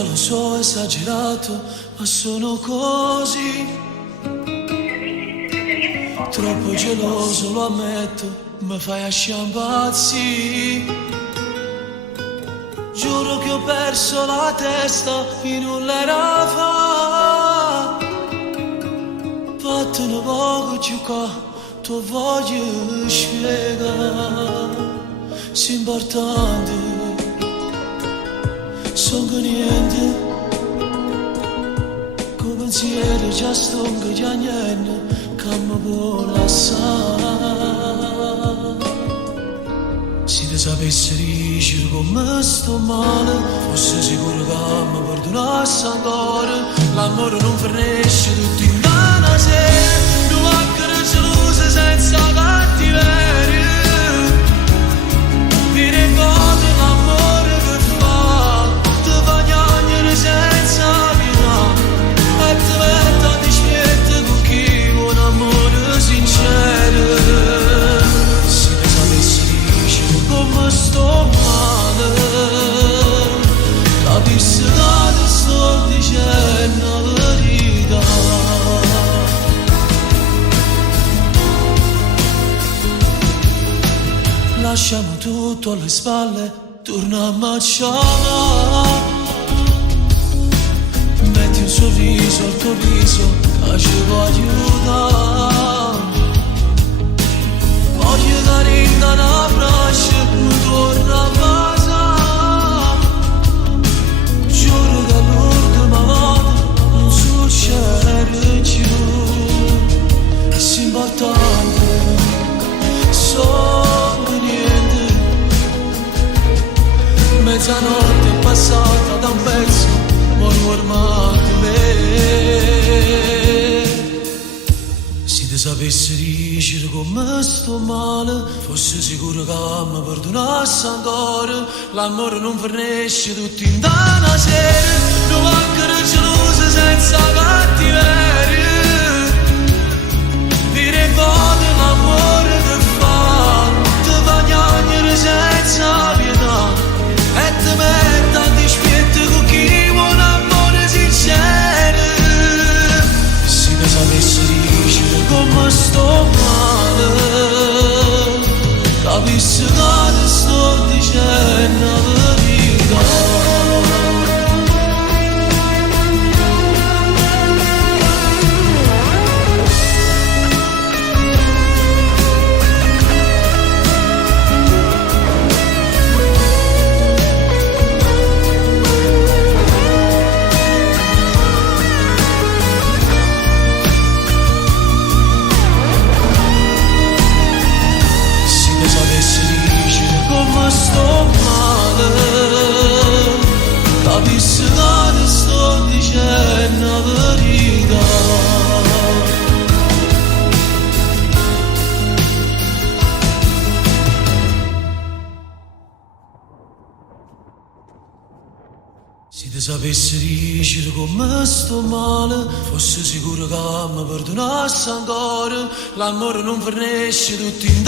lo so, esagerato, ma sono così. Troppo geloso, lo ammetto, mi fai sciambazzi. Giuro che ho perso la testa in un l'era fa. Fatto un poco giocare, tu voglio spiegare. Si importante, sono niente. Con pensiero già stongo, già niente. Che mi può lasciare. Se ti sapessi dire come sto male, fosse sicuro che mi perdonassi ancora. L'amore non finisce tutti in una sera. Tu anche gelosa senza cattiveria. Mi ricordo l'amore che fa, ti fa piangere senza pietà. E ti metto a dispetto con chi vuole un amore sincero. Se ne sapessi dire come sto male, capissi che ti sto dicendo la verità. Lasciamo tutto alle spalle, torniamo a Ciala. Metti un sorriso al tuo viso, che ci voglio aiutare. Voglio dare in un abbraccio, mi torno a casa. Giuro che l'ultima volta non succede più. È importante, sono niente. Mezzanotte è passata da un pezzo, ma non ormai me. Se ti sapessi dire come sto male, fosse sicuro che mi perdonassi ancora. L'amore non finisce tutti in una sera. Tu anche gelosa senza cattiveria. Mi ricordo l'amore che fa, ti fa piangere senza pietà. E ti metto a dispetto con chi vuole un amore sincero. Se ti sapessi dire come sto male, capissi che ti sto dicendo la verità. Come sto male, capissi che ti sto dicendo la verità. Se ti sapessi dire come sto male, fosse sicuro che mi perdonassi ancora. L'amore non finisce tutti in